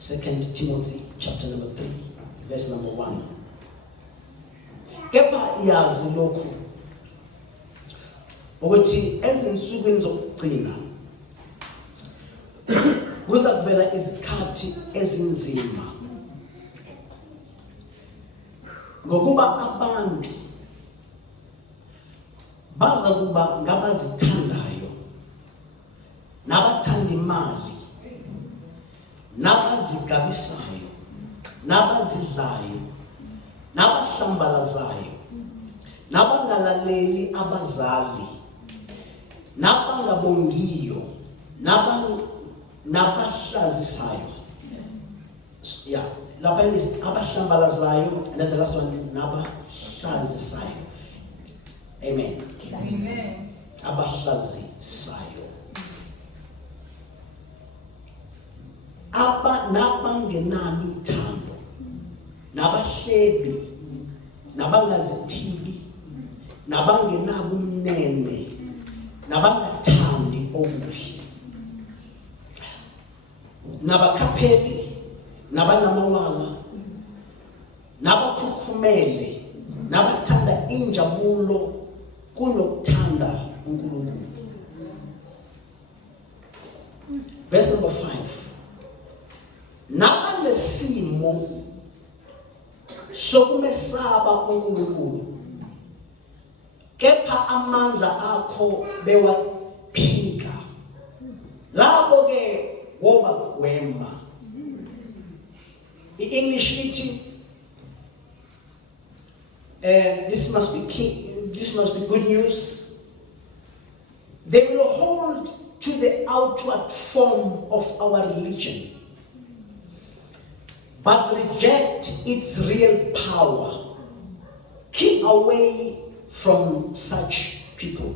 2 Timothy chapter number 3 verse number 1. Kepha yazi lokhu ukuthi ezinsukwini zokugcina kuzakuvela izikhathi ezinzima, ngokuba abantu baza kuba ngabazithandayo, nabathanda imali, nabazigabisayo, nabazidlayo, nabahlambalazayo, nabangalaleli abazali, nabangabongiyo, nabahlazisayo. Yeah, lapha abahlambalazayo, and then the last one, nabahlazisayo. Amen. Amen. Abahlazisayo. Nabangenalo uthando, nabahlebi, nabangazithibi, nabangenabo umnene, nabangathandi okuhle, nabakhapheli, nabanamawala, nabakhukhumele, nabathanda injabulo kunokuthanda uNkulunkulu. Verse number 5. Nabanesimo sokumesaba uNkulunkulu, kepha amandla akho bewaphika, labo ke wobagwema. English ithi, this must be good news. They will hold to the outward form of our religion, but reject its real power. Keep away from such people.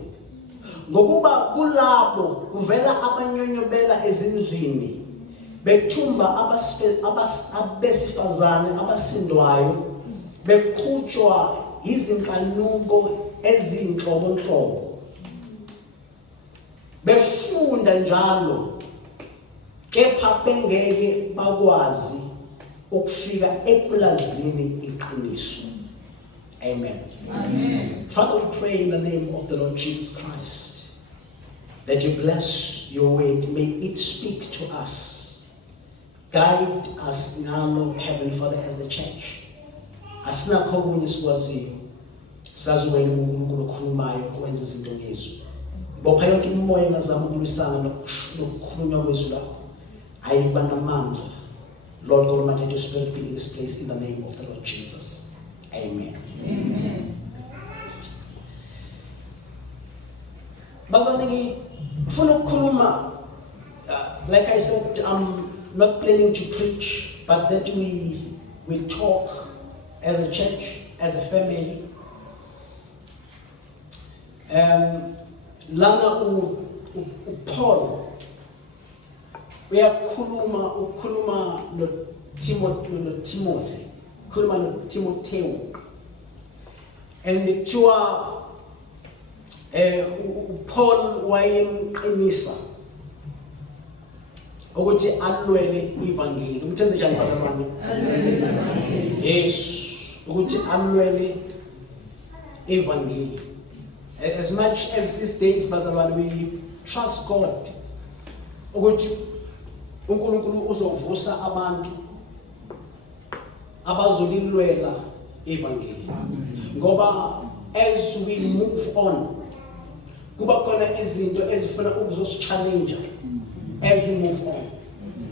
Ngokuba kulabo kuvela abanyonyobela ezindlini, bethumba abesifazane abasindwayo, beqhutshwa izinkanuko ezinhlobonhlobo, befunda njalo kepha bengeke bakwazi ukufika ekulazini iqiniso. Amen. Amen. Father, we pray in the name of the Lord Jesus Christ that you bless your word. May it speak to us. Guide us now, Heavenly Father, as the church. Asinakho okunye sikwaziyo, sazi wena uNkulunkulu okhulumayo owenza izinto ngezwi. Bopha yonke imimoya engazama ukulwisana nokukhulunywa kwezwi lakho, ayiba namandla. Lord God Almighty, let your spirit be in this place in the name of the Lord Jesus. Amen. Amen. Bazalwane, ngifuna ukukhuluma, like I said, I'm not planning to preach, but that we talk as a church, as a family. Lana Paul, we are ukhuluma no Timothy, ukhuluma no Timotheo, and kuthiwa Paul wayemqinisa ukuthi alwele ivangeli. Ukuthi enze njani bazalwane? Alwele ivangeli. Yes, ukuthi alwele ivangeli. As much as these days, bazalwane, we trust God ukuthi uNkulunkulu uzovusa abantu abazolilwela ivangeli. Ngoba as we move on, kuba khona izinto ezifuna ukuzosichallenge as we move on,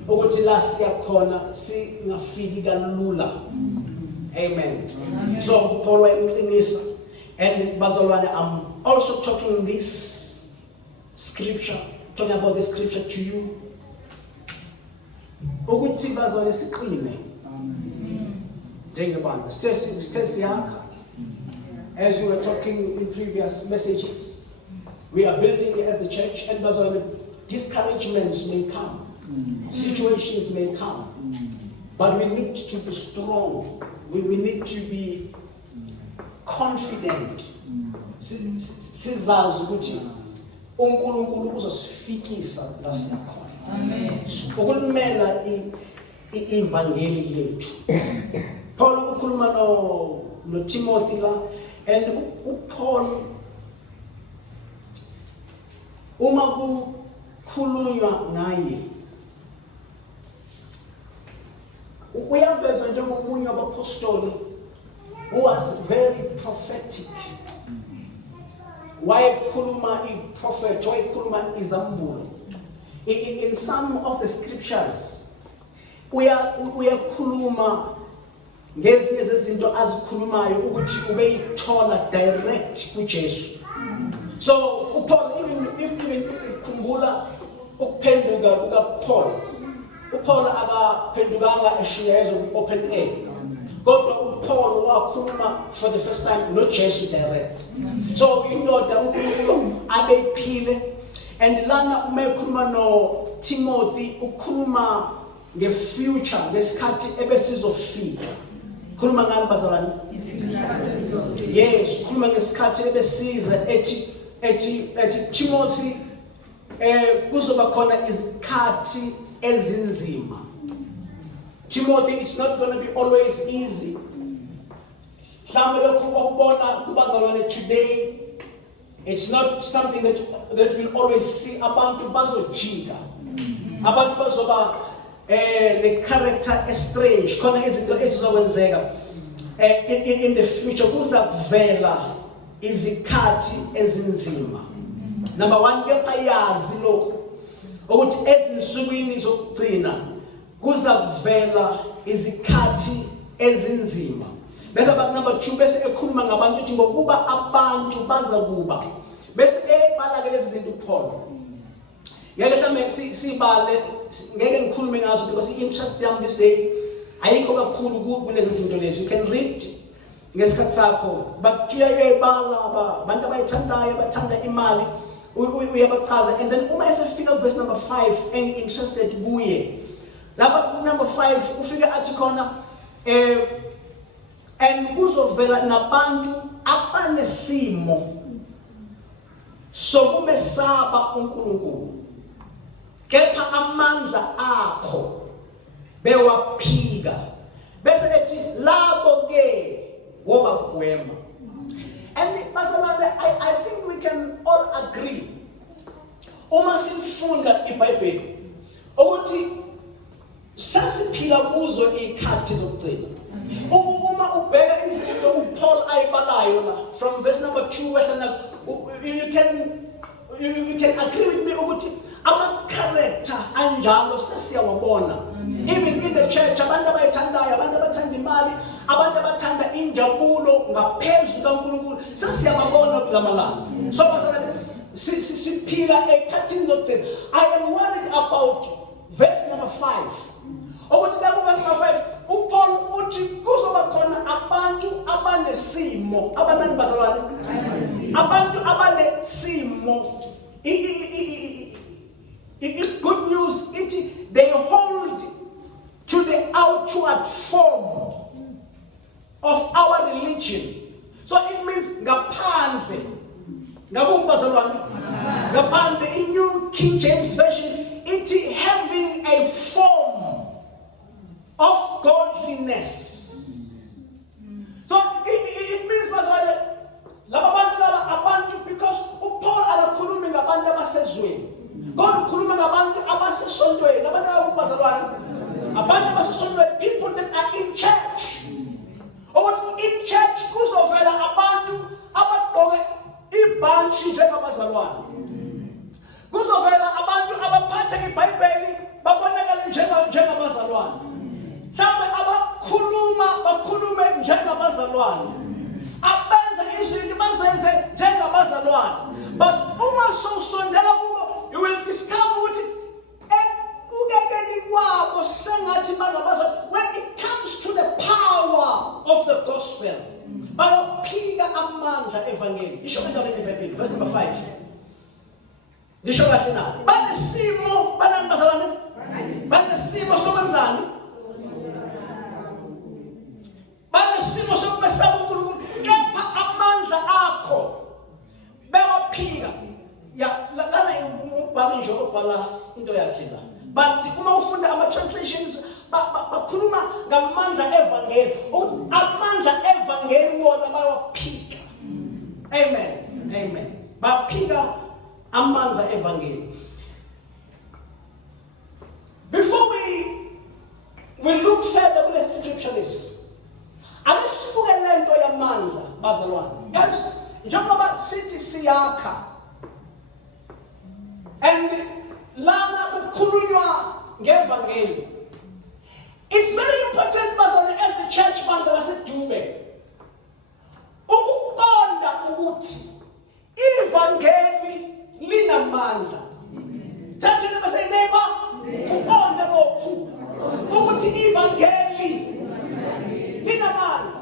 ukuthi la siyakhona singafiki kalula. Amen. So Paul wayemqinisa, and bazalwane, I'm also talking this scripture, talking about this scripture to you, ukuthi bazalwane siqine njengebandla. Siyakha. As we were talking in previous messages, we are building as the church, and bazalwane, discouragements may come, situations may come, but we need to be strong. We need to be confident. Sizazi ukuthi uNkulunkulu uzosifikisa la siyakhona. Amen. Ukulumela ivangeli lethu. Paul ukhuluma no Timothy la, and uPaul uma kukhulunywa ngaye uyavezwa njengomunye wabapostoli who was very prophetic. Wayekhuluma prophet, wayekhuluma izambulo. In some of the scriptures uyakhuluma ngezinye zezinto azikhulumayo ukuthi ubeyithola direct kuJesu. So uPaul, even if ukukhumbula ukuphenduka kukaPaul, uPaul akaphendukanga eshiyezo open air. Kodwa uPaul wakhuluma for the first time noJesu direct. So indoda uNkulunkulu abeyiphile, and lana uma ekhuluma no Timothy ukhuluma ngefuture, ngesikhathi ebesizofika. Khuluma ngani bazalwane? Yes, khuluma ngesikhathi ebesiza ethi Timothy kuzoba khona izikhathi ezinzima. Timothy, it's not going to be always easy. Today, it's not something that we'll always see. Abantu bazojika, abantu bazoba the character strange. Khona izinto ezizowenzeka in the future. Kuzavela izikhathi ezinzima. Number one, kepha yazi lokho ukuthi ezinsukwini zokugcina kuzavela izikhathi ezinzima. Bese number 2 bese ekhuluma ngabantu ukuthi ngokuba abantu bazakuba bese balake lezi zinto uPaul. Yeke mhlawumbe sibale ngeke ngikhulume ngazo because interest yami this day ayikho kakhulu kulezi zinto lezi. You can read ngesikhathi sakho, but uyayibala abantu abayithandayo bathanda imali uyabachaza, and then uma esefika verse number 5 interested kuye lapha number 5 ufike athi khona and kuzovela nabantu abanesimo sokumesaba uNkulunkulu kepha amandla akho bewaphika bese ethi labo ke wobagwema. And I think we can all agree uma sifunda iBhayibheli ukuthi sasiphila kuzo ikhathi zokugcina. Uma ubheka izinto uPaul ayibalayo la from verse number 2 you can agree with me ukuthi ama character anjalo sesiyawabona even in the church. Abantu abayithandayo, abantu abathanda imali, abantu abathanda injabulo ngaphezulu kaNkulunkulu sesiyababona kulamalanga. So siphila ekhathini zokugcina. I am worried about verse number 5. Ukuthi lapho verse number 5 uPaul uthi kuzoba khona abantu abanesimo, abanani bazalwane? Abantu abanesimo. Good news, they hold to the outward form of our religion. So it means ngaphandle. Ngaphandle. In New King James Version, it having a form of godliness. So it means abantu because uPaul akakhulumi ngabantu abasezweni. God ukhuluma ngabantu abasesontweni, abantu abazalwane. Abantu abasesontweni, people that are in church. In church kuzovela abantu abagqoke ibhantshi njengabazalwane. Kuzovela abantu abaphatha iBhayibheli babonakala njengabazalwane. Mhlawumbe bakhulume njengabazalwane. Abenza izinto bazenze njengabazalwane. But uma sowusondela kubo, you will discover ukuthi ukekeni kwabo sengathi bangabazalwane. When it comes to the power of the gospel, bayaphika amandla evangeli. Isho kanjalo eBhayibhelini, verse number 5. Lisho kahle na. Banesimo banani bazalwane? Banesimo sokwenzani? Banesimo sokumesaba uNkulunkulu kepha amandla akho bewaphika. Ya lana ubhala nje obhala into yakhe la. But uma ufunda ama translations ngamandla evangeli ukuthi amandla evangeli wona bayaphika. Amen. Amen. Baphika amandla evangeli. Before we look further with the scripture list, ake sibuke lento yamandla bazalwane. Guys, njengoba sithi siyakha and lana kukhulunywa ngevangeli, it's very important bazalwane as the church bandla laseDube ukuqonda ukuthi ivangeli linamandla. Thatha noma say neighbor, uqonda lokhu ukuthi ivangeli linamandla.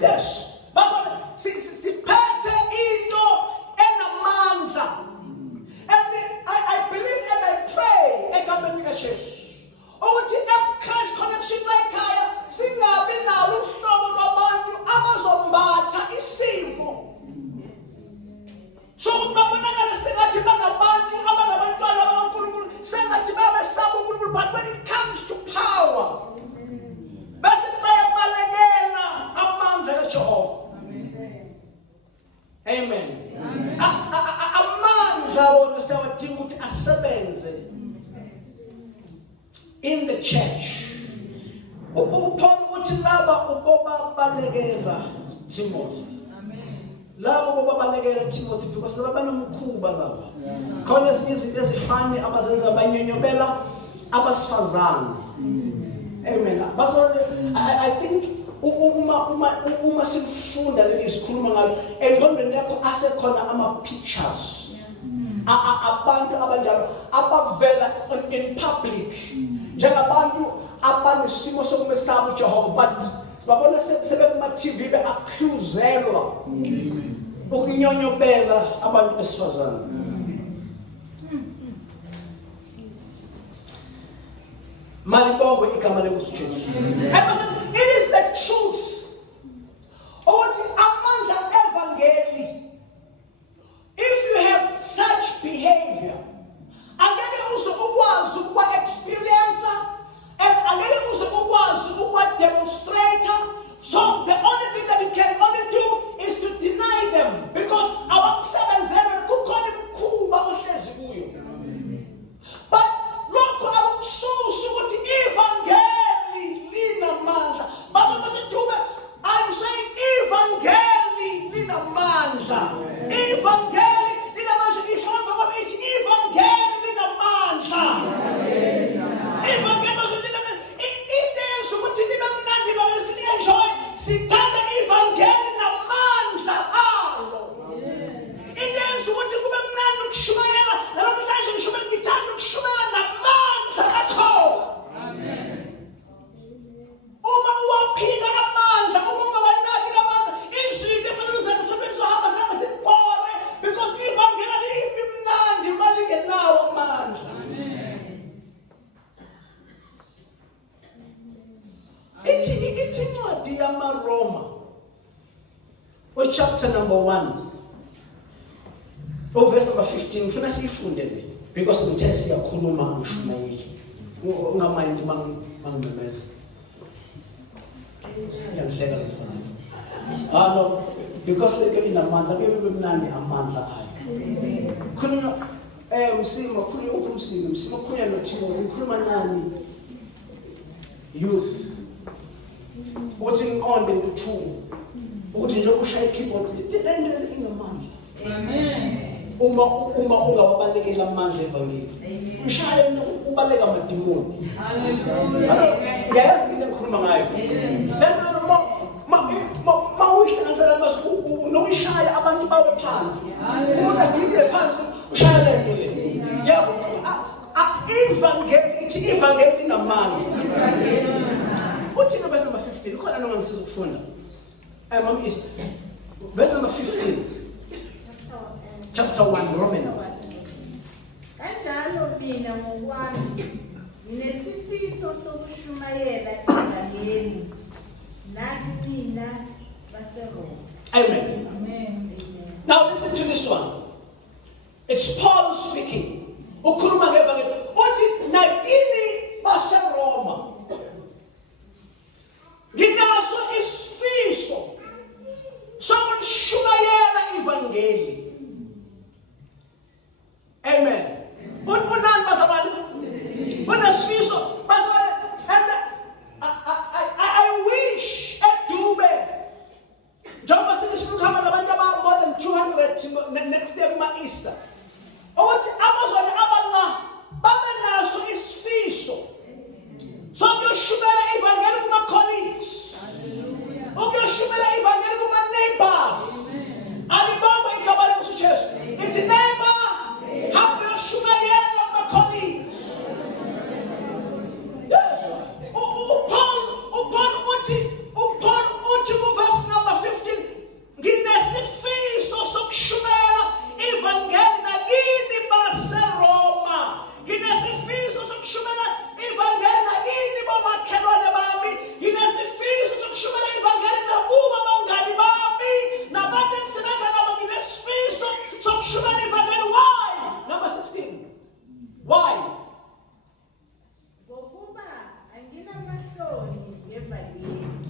Yes, bazalwane siphethe into enamandla. And I believe and I pray egameni likaJesu ukuthi eChrist Connection ekhaya singabi nalo uhlobo lwabantu abazombatha isimo. So babonakala sengathi bangabantu abanabantwana bakaNkulunkulu, sengathi babesaba uNkulunkulu, but when it comes to power bese bayabalekela amandla kaJehova. Amen. Amandla wona siyawadinga ukuthi asebenze in the church. Paul uthi laba ubobabalekela Timothy. Laba ubobabalekela Timothy because laba banomkhuba laba. Khona ezinye izinto ezifani abazenza abanyonyobela abasifazane. Amen. I think uma sifunda leli sikhuluma ngalo engqondweni yakho asekhona ama pictures abantu abanjalo abavela in public njengabantu abanesimo sokumesaba uJehova, but sibabona sebekuma TV beaccuselwa ukunyonyobela abantu besifazane. Malibongo igama lenkosi. It is the truth. Ukuthi amandla evangeli, if you have such behavior, angeke uze ukwazi ukwa experience and angeke uze ukwazi ukwa demonstrate. So the only thing that you can only do is to deny them, because our kusebenzela kukhona imkhuba ohlezi kuyo. But lokho akususi ukuthi ivangeli linamandla. I'm saying ivangeli linamandla. Ivangeli linamandla. Ishonga ngoba ithi ivangeli linamandla. Ivangeli linamandla. Into esukuthi libe mnandi bakhe sini-enjoy, sithanda ivangeli namandla alo. Into esukuthi kube mnandi ukushumayela, namhlanje ngishumayela ngithanda ukushumayela namandla kaJehova. Uma uwaphila amandla, uma ungawanaki amandla, izinto efanele uzenze zohamba sihamba sibhore, because ivangeli libi mnandi malingenawo amandla. Ithi incwadi yamaRoma, chapter number 1, verse number 15, ngifuna siyifunde le, because ngithe siyakhuluma ngishumayeli. Ungamayindi mangimemeza. No, because lento inamandla, bebe mnandi amandla ayo. Khona umsimo, khona umsimo khona noTimothy, ngikhuluma nani youth. Ukuthi ngiqonde ngithu ukuthi nje ushaya ikeyboard lento inamandla. Amen. Uma ungawabalekela amandla evangeli, ushaya ubaleka amadimoni. Hallelujah. Ngayazi into engikhuluma ngayo. Lento mawuhlanganisela nokushaya abantu bawe phansi. Umuntu agilile phansi ushaya lento le. Yabo ivangeli ithi ivangeli linamandla. Uthi verse number 15 ukhona noma ngisiza ukufunda. Mama is verse number 15. Chapter 1 Romans. Kanjalo mina ngokwami nesifiso sokushumayela ivangeli nani mina baseRoma. Amen. Amen. Now listen to this one. It's Paul speaking. Ukhuluma ngevangeli. Uthi na ini baseRoma.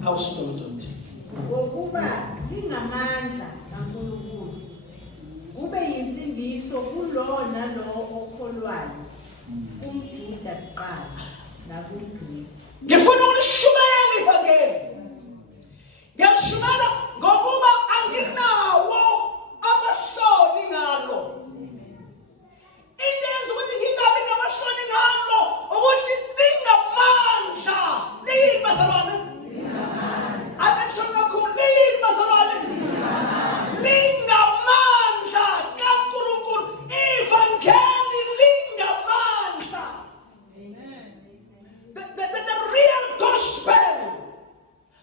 awusonto. ngokuba lingamandla kaNkulunkulu kube yinsindiso kulona lo okholwayo umJuda kuqala nakuGreki. Ngifuna ukushumayela ivangeli. Ngiyashumayela ngokuba anginawo amahloni ngalo. Into eyenza ukuthi ngingabi namahloni ngalo ukuthi lingamandla. Lini bazalwane? Attention kakhulu, lini bazalwane? Lingamandla kaNkulunkulu. Ivangeli lingamandla. The real gospel,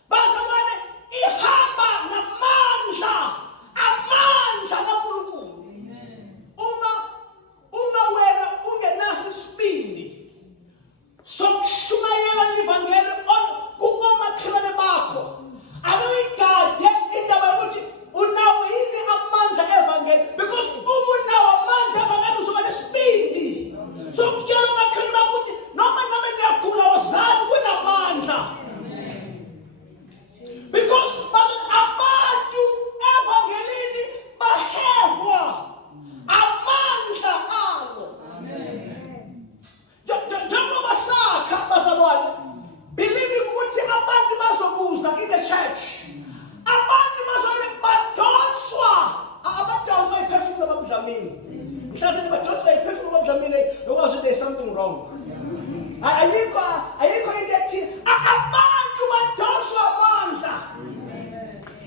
bazalwane, ihamba namandla, amandla kaNkulunkulu. Uma wena ungenaso isibindi sokushumayela ivangeli kukomakhelwane bakho, awuyigade indaba yokuthi unawo yini amandla evangeli, because uma unawo amandla evangeli uzoba nesibindi sokutshela umakhelwane bakho ukuthi noma niyagula wozani kunamandla. Because abantu evangelini bahehwa amandla alo. Njengoba sakha bazalwane, believe ukuthi abantu bazobuza in the church. Abantu bazalwane badonswa, abadonswa iphefumulo abamdlamini. Mhlawumbe badonswa iphefumulo abamdlamini because there's something wrong. Ayikho into ethile. Abantu badonswa amandla.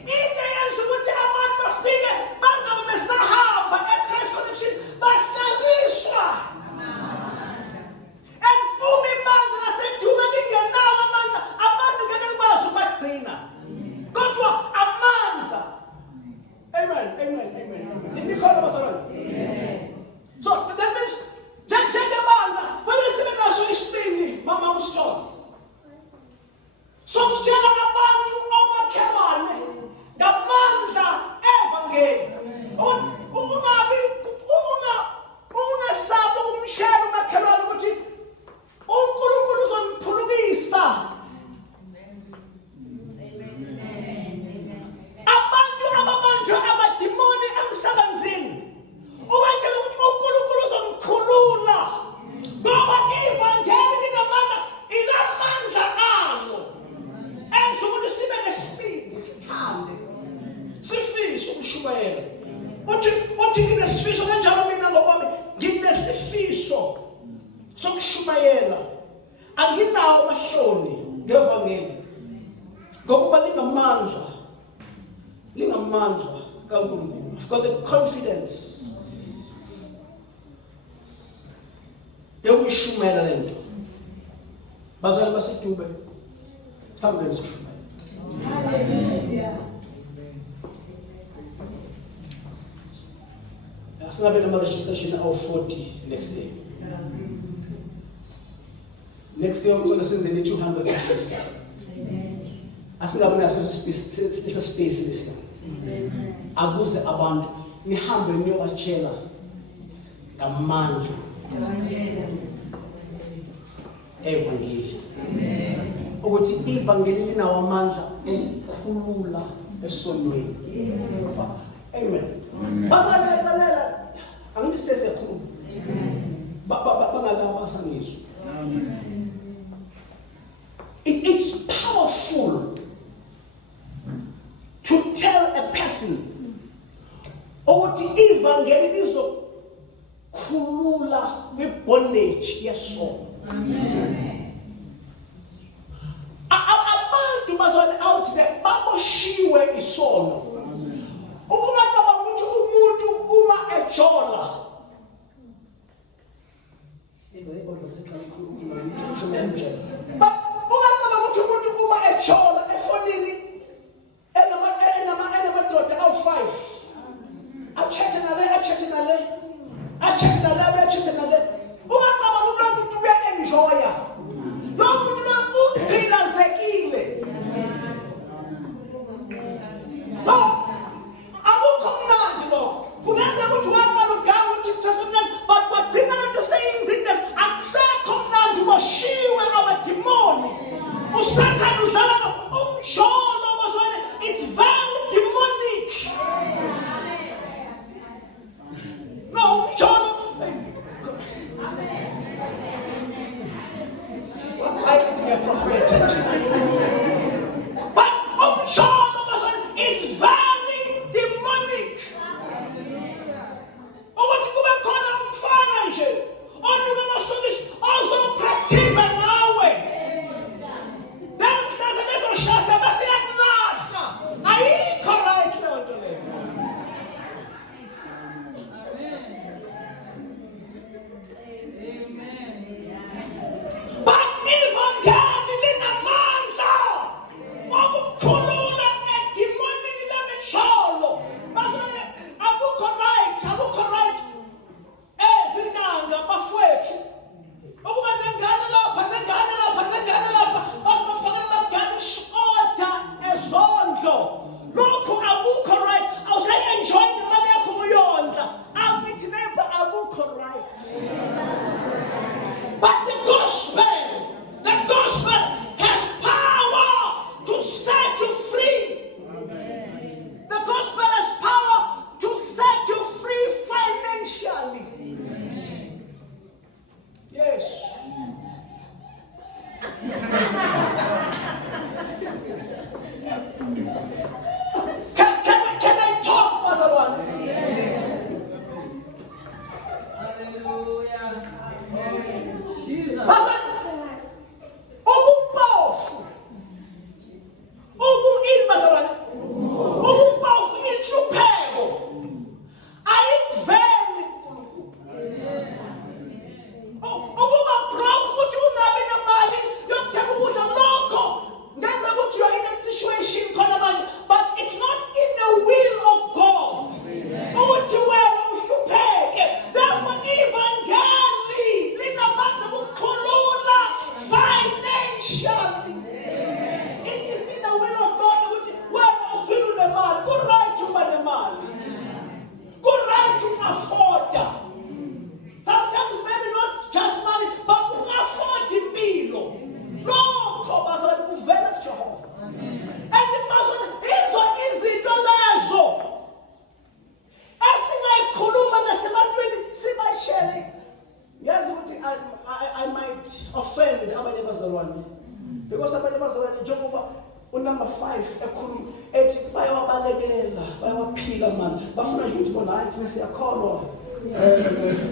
Into eyenza ukuthi abantu bafike bangabe besahamba eChrist Connection bahlaliswa. And uma ibandla lasedume lingenawo amandla, abantu ngeke likwazi ukubagcina. Kodwa amandla. Amen. Nikhona bazalwane? So that means njengebandla fanele sibe naso isibindi mama uStolo sokutshela abantu omakhelwane ngamandla evangeli. Ungasabi ukumshela umakhelwane ukuthi uNkulunkulu uzomphulukisa. Abantu ababanjwe amadimoni emsebenzini ubatshela ukuthi uNkulunkulu uzomkhulula ngoba ivangeli linamandla, ilamandla alo. Enza ukuthi sibe nesibindi, sithande, sifise ukushumayela. Uthi nginesifiso kanjalo mina ngokwami, nginesifiso sokushumayela. Anginawo amahloni ngevangeli ngokuba lingamandla kaNkulunkulu. I've got the confidence yokuyishumayela lento. Bazalwane baseDube, sambeni sishumayela. Asingabe nama-registration awu-40 next day. Next day ngicela senzeni 200 please. Asingabe naso isa space lesa. Akuze abantu nihambe niyobatshela ngamandla evangeli. Ukuthi ivangeli linawo amandla okukhulula esonweni. Amen. Basalalela angisitese khulu. Bangakabasa ngizwe. It's powerful to tell a person ukuthi ivangeli lizokhulula kwi-bondage yesono. Abantu bazalwane out there baboshiwe isono. Ungacabanga ukuthi umuntu uma ejola but ungacabanga ukuthi umuntu uma ejola efonini enamadoda awu-5 achethe nale ungacabanga ukuthi lo muntu uya-enjoya, lo muntu lo uphilazekile. Akukho mnandi lokho. Kungenzeka ukuthi waqala uganga ukuthi kusesemnandi, but kwadinga lento seyingcindezi akusekho mnandi, boshiwe Can I talk, Pastor One? Hallelujah. Jesus. Pastor, ubumpofu. Pastor One. Ubumpofu inhlupheko. Ayiveli kuNkulunkulu. Ukuba broke ukuthi ungabi namali yokuthenga ukudla lokho. Ngeza ukuthi you are in a situation khona manje, but it's not in the will of God. Ukuthi wena uhlupheke. Therefore ivangeli linamandla ukukhulula financially. It is in the will of God ukuthi wena ukhulule imali. Ku right uba nemali. Ku right to afford. Sometimes maybe not just money, but you afford impilo. Lokho bazalwane kuvela kuJehova. And bazalwane izo izinto lezo esingayikhuluma nasebantwini sibashele. Yazi ukuthi I might offend abanye bazalwane. Because abanye bazalwane njengoba unumber 5 ekhuluma ethi bayawabalekela, bayawaphila manje. Bafuna nje ukuthi bona hayi thina siyakholwa.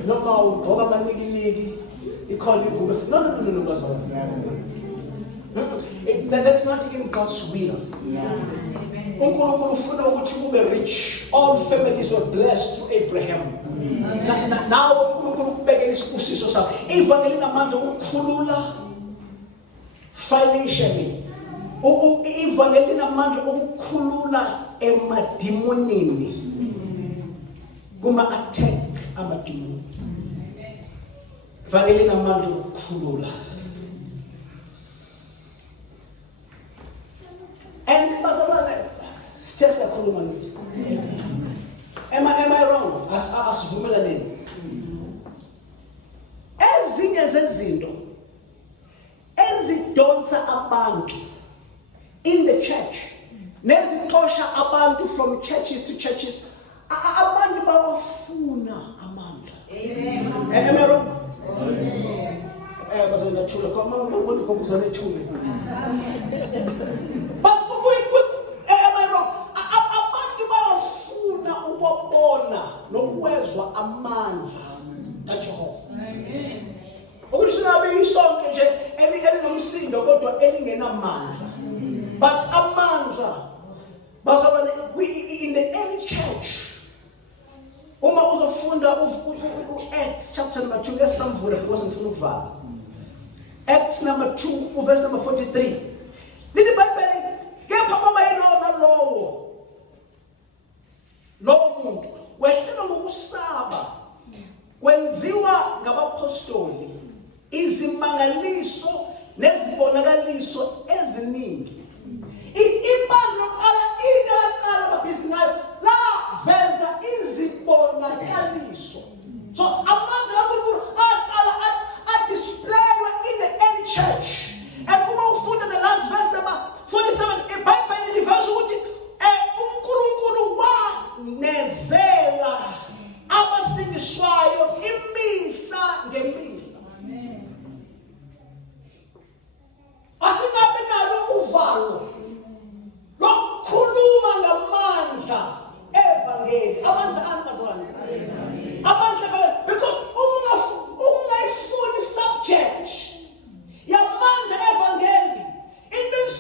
Noma ugqoka amanikiliki ikhona ingubo. No, bazalwane. That's not in God's will. uNkulunkulu ufuna ukuthi kube rich. All families were blessed through Abraham. Now uNkulunkulu ukubekela isibusiso sakhe. Ivangeli linamandla ukukhulula financially. Ivangeli linamandla ukukhulula emadimonini. Kuma attack amadimoni. Ivangeli linamandla ukukhulula. And bazalwane siyakhuluma ngithi. Am I wrong? Asivumelaneni. Ezinye zezinto ezidonsa abantu in the church nezixosha abantu from churches to churches, abantu bawafuna amandla. Amen. Am I wrong? Bazalwane thula koma ngibona ukuzana thula. Nokuwezwa amandla kaJehova. Ukuthi singabe isonke nje elinomsindo kodwa elingenamandla. But amandla bazalwane in the early church. Uma uzofunda Acts chapter number 2 lesamvula because ngifuna ukuvala. Acts number 2 verse number 43. Lithi iBhayibheli kepha kwaba yilona lowo muntu wehlelwa ngokusaba kwenziwa ngabapostoli izimangaliso nezibonakaliso eziningi. Ibandla lokuqala iqala babhizi ngayo la veza izibonakaliso. So amandla kaNkulunkulu aqala displaywa in the early church. And uma ufunda the last verse number 47 iBhayibheli liveza ukuthi uNkulunkulu wanezela abasindiswayo imihla ngemihla. Asingabe nalo uvalo lokukhuluma ngamandla evangeli. Amandla anibazalwane. Amandla because ungayifuni subject yamandla evangeli. It means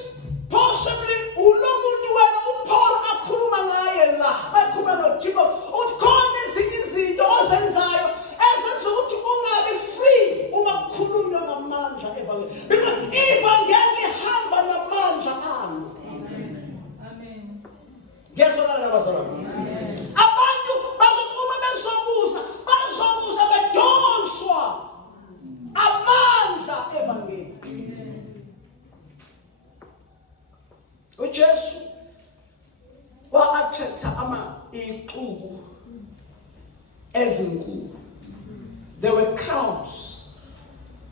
possibly ulomuntu wena uPaul akhuluma ngaye la bakhuluma noThixo uthi khona ezinye izinto ozenzayo ezenza ukuthi ungabi free uma kukhulunywa ngamandla evangeli, because ivangeli lihamba namandla alo. Amen. Ngiyazwakala nabazalwane. Abantu bazokuma bazobuza bedonswa amandla evangeli. uJesu wa-attracta ixuku ezinkulu. There were crowds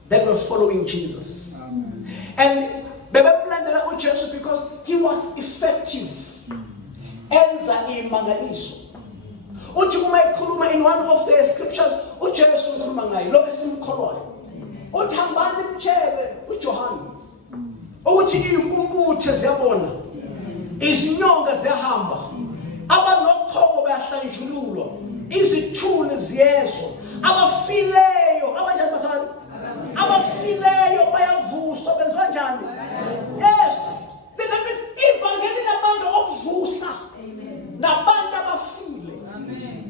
that were following Jesus. Amen. And bebeplandela uJesu because he was effective. Enza imangaliso. Uthi uma ekhuluma in one of the scriptures uJesu ukhuluma ngayo lokho esimkholoyo. Uthi hambani nimtshele uJohane ukuthi iy'mpumputhe ziyabona Izinyonga ziyahamba. Abalokhoko bayahlanjululwa. Izithuli ziyezwa. Abafileyo, abanjani basana? Abafileyo bayavuswa, benziwa njani? Yes. Ivangeli namandla okuvusa. Nabantu abafile.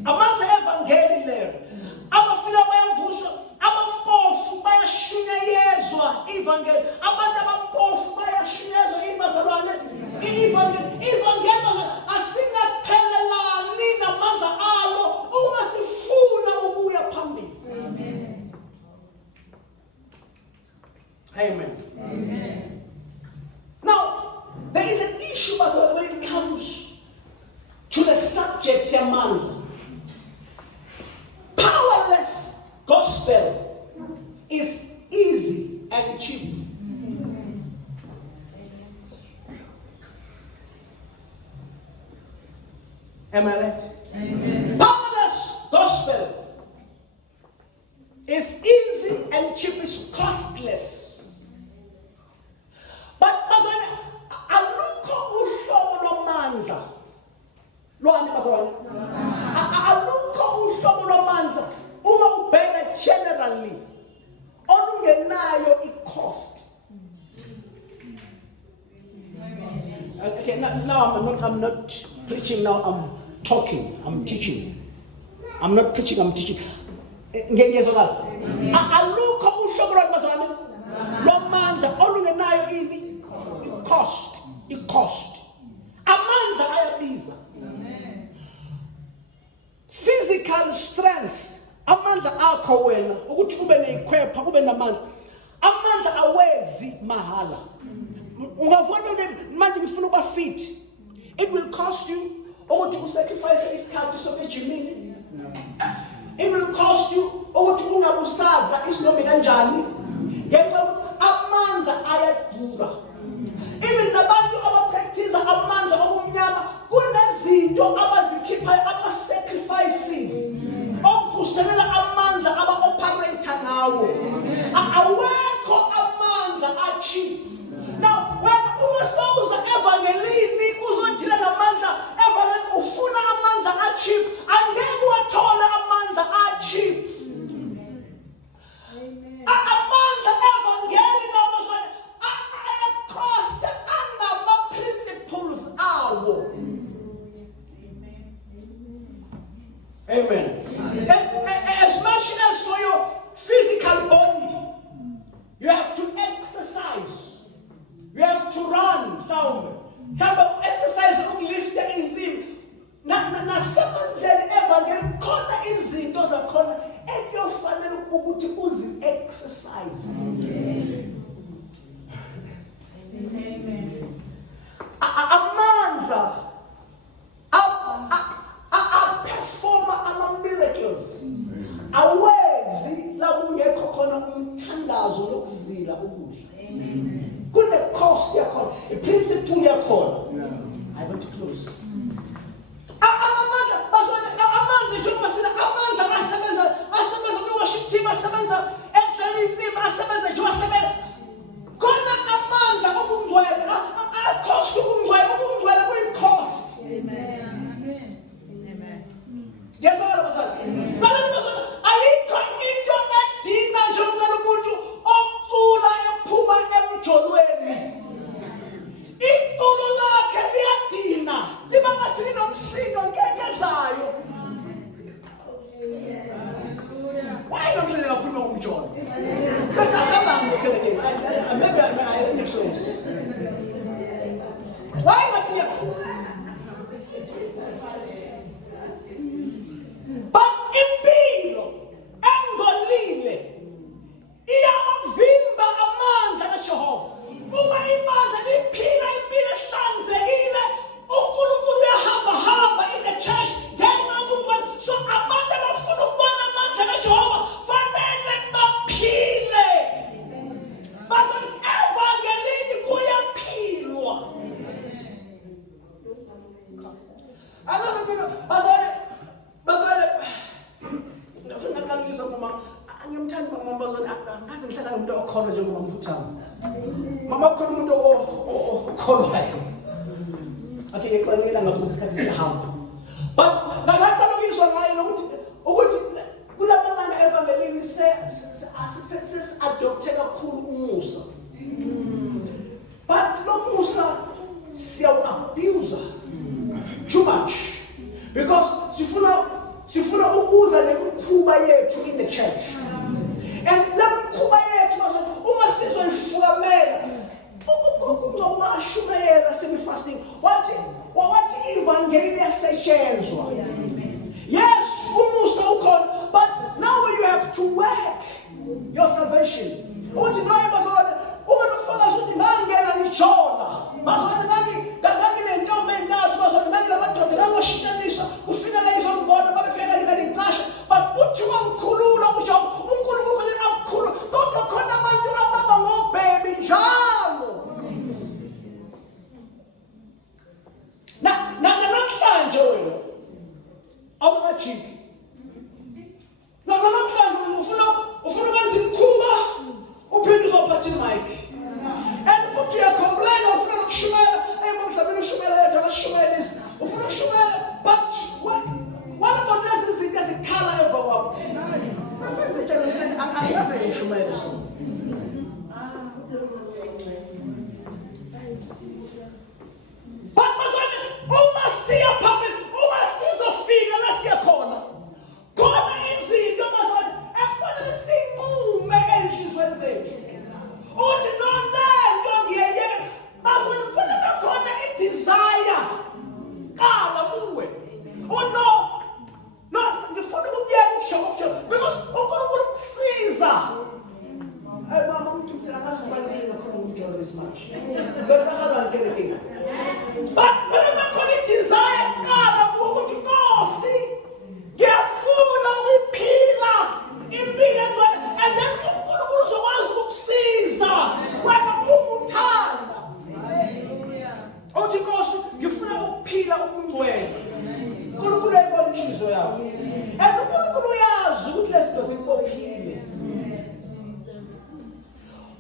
Amandla evangeli lero. Abafile bayavuswa, abampofu bayashunyayezwa ivangeli. Abantu abampofu bayashunyayezwa ibazalwane. Ivangeli asingaphelelani namandla alo uma sifuna ukuya phambili. Amen. Now, there is an issue when it comes to the subject yamandla. Powerless gospel is easy and cheap. Am I right? Amen. Powerless gospel is easy and cheap, is costless. But alukho uhlobo lomandla. Lwani bazalwane? Alukho uhlobo lomandla uma ubheka generally olungenayo i-cost. Okay, now I'm not preaching, now I'm talking, I'm teaching. I'm not preaching, I'm teaching. Ngiyezwakala. Alukho uhlobo lwabazalwane lomandla olungenayo ini i-cost. Amandla ayabiza. Physical strength, amandla akho wena ukuthi ube neyikhwepha, ube namandla. Amandla awezi mahala. Ungavona manje ngifuna ukuba fit. It will cost you ukuthi usacrifice isikhathi sokujimini. It will cost you ukuthi ungabusadla isinoma kanjani. Ngenxa yokuthi amandla ayadura. Even nabantu abapractice amandla okumnyama kunezinto abazikhiphayo, ama-sacrifices okuvuselela amandla aba-operator ngawo. Awekho amandla acheap. Now, when umasawuza evangelini uzodila namandla evangelini ufuna amandla acheap, angeke uwathole amandla acheap. Amandla evangeli namazwane ayacost anama-principles awo. Amen. As much as for your physical body, you have to exercise. You have to run down. Exercise ukulifta inzima. Nasemandleni evangeli khona izinto zakhona ekuyofanele ukuthi uzi-exercise. Amandla performa ama-miracles. Awezi la kungekho khona umthandazo lokuzila ukudla. Kune cost yakhona, i-principle yakhona. I want to close. Amandla njengoba sina amandla asebenza kwi-worship team, asebenza ekudlaleni, asebenza nje asebenza. Khona amandla obungcwele, cost ubungcwele kuyi-cost. Amen. Ngiyazwakala bazalwane. Lalela bazalwane, ayikho into edinga njengomlalo umuntu ocula ephuma emjolweni. Iculo lakhe liyadina, liba ngathi linomsindo ngengezayo. Why not let her put on joy? Because I maybe I didn't close. Why not here? But impilo engolile iyavimba amandla kaJehova. Uma imandla liphila impilo ehlanzekile, uNkulunkulu uyahamba in the church. So abantu abafuna ukubona amandla kaJehova fanele baphile. Base evangelini kuyaphilwa. Bazalwane, ngifuna ngaqalisa mama, ngiyamthanda mama bazalwane, akaze ngihlala umuntu okholwa njengoba Mfutshane. Mama ukhona umuntu okholwayo. Okay, ngiyaqala ngabuza isikhathi sihamba. But ngaqala ukuzwa ngayo ukuthi kulamalanga evangelini adopte kakhulu umusa. But lo musa siyawu-abuse too much because sifuna ukuza nemikhuba yethu in the church. And le mikhuba yethu uma sizoyifukamela ukungawashumayela semi-fasting wathi ivangeli yasetshenzwa. Yes, umusa ukhona, but now you have to work your salvation. Uthi noye bazona uma nofakazi uthi ngangena ngijona bazona nganginentombi entathu bazona ngangilamadoda ngangoshintshanisa kufika la izombona babefika ngicasha but uthi wangikhulula usho uNkulunkulu kufanele akukhulu kodwa khona abantu ababa ngobhebi njalo. Namhlanje wena awungajiki. Namhlanje ufuna ukwenza imikhuba uphinde uzophatha imic. And futhi uyacomplain ufuna ukushumayela emhlabeni ushumela yedwa akashumayela lesi. Ufuna ukushumayela but what about lezi zinto ezikhala emva kwakho? Mase njalo mfana akaze ngishumayele so. But bazwane uma siya phambili uma sizofika la siya khona khona izinto bazwane ekufanele sinqume enhlizweni zethu uthi nolento ngiyeyeke bazwane kufanele khona i-desire qala kuwe no ngifuna ukuyeka ukusho because uNkulunkulu kusiza. Hey mama umuntu msana ngazibani ngifuna ukujula this much because akhala ngeke. But whenever God desire qala ukuthi Nkosi ngiyafuna ukuphila impilo engcwele and then uNkulunkulu uzokwazi ukukusiza wena umuthanda. Hallelujah. Uthi Nkosi ngifuna ukuphila ubungcwele. uNkulunkulu uyayibona inhliziyo yakho. And uNkulunkulu uyazi ukuthi lezinto zinkophile.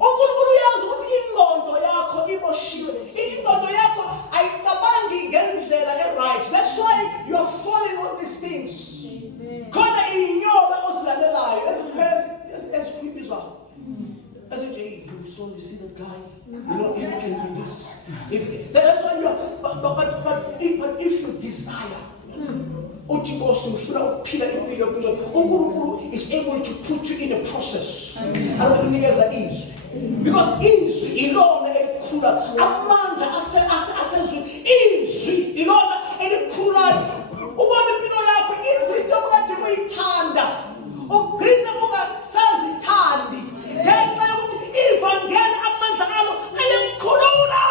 uNkulunkulu uyazi ukuthi ingqondo yakho iboshiwe. Ingqondo yakho ayicabangi ngendlela e-right. That's why you are falling on these things. Khona inyoka ozilandelayo ezikhwibizwa. As you see the guy, you know, if you can do this. That's why you are, but if you desire, uNkulunkulu is able to put you in a process. Anakunikeza izwi. Because izwi ilona elikhula amandla asezweni. Izwi ilona elikhulayo. Ubona impilo yakho izinto obukade uyithanda ugcina ungasazithandi ngenxa yokuthi ivangeli amandla alo ayamkhulula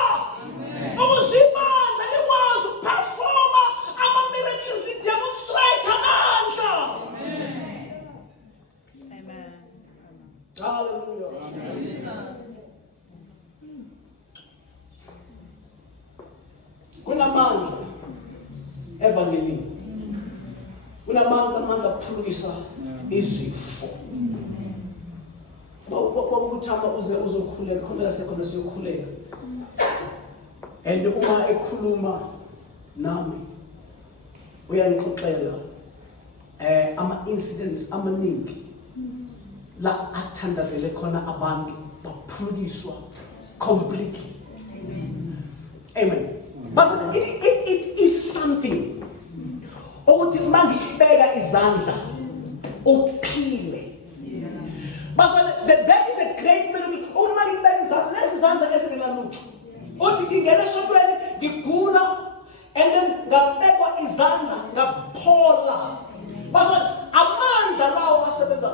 ukuze imandla likwazi ukuperforma ama-miracles lidemonstrate amandla. Amen. Hallelujah. Kunamandla evangelini. Kunamandla aphulukisa izifo. Ukuthamba uzokhuleka khona sekhona siyokhuleka. And uma ekhuluma nami uyangixoxela ama-incidents amaningi la athandazele khona abantu baphulukiswa completely. Amen. But it is something. Ukuthi mangibeka izandla uphile. But that is a great miracle. Ukuthi mangibeka izandla lezi izandla ezingenalutho. Uthi ngingena esokweni ngigula and then ngabekwa izandla ngaphola. But amandla lawo asebenza.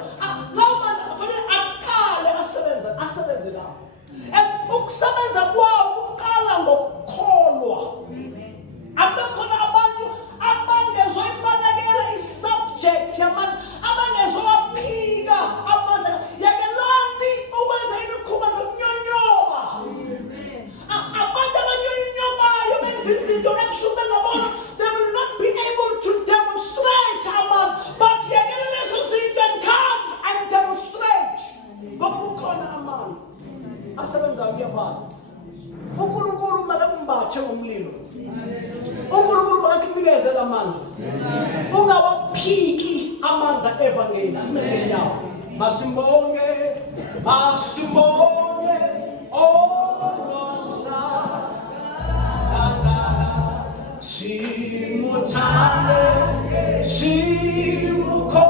Lawo mandla kufanele aqale asebenze lawo. And ukusebenza kwawo kuqala ngokukholwa. Abakhona abantu abangezoyibalekela i-subject yamandla abangezowaphika amandla yakelani ukwenza imikhuba nokunyonyoba. Abantu abanyonyobayo benza izinto ebusuku bengabona, they will not be able to demonstrate amandla, but yakela lezo zinto and come and demonstrate ngoba kukhona amandla asebenzayo kuyafana. awushe ngomlilo. uNkulunkulu makakunikeze amandla. Ungawaphiki amandla evangeli. Asimele ngenyawo. Masimbonge Simuthande, simukhonze.